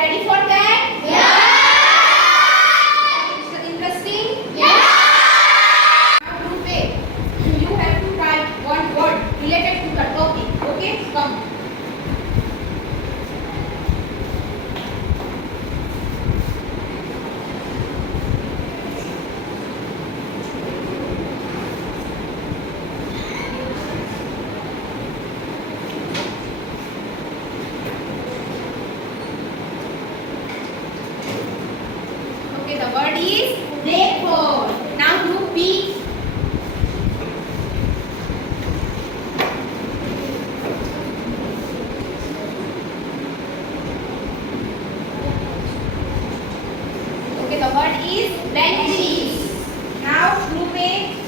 ready for that? Interesting? Now group A, you have to write one word related to the topic. Okay, come. Okay, the word is therefore. Now group B. Okay, the word is benches. Now group A.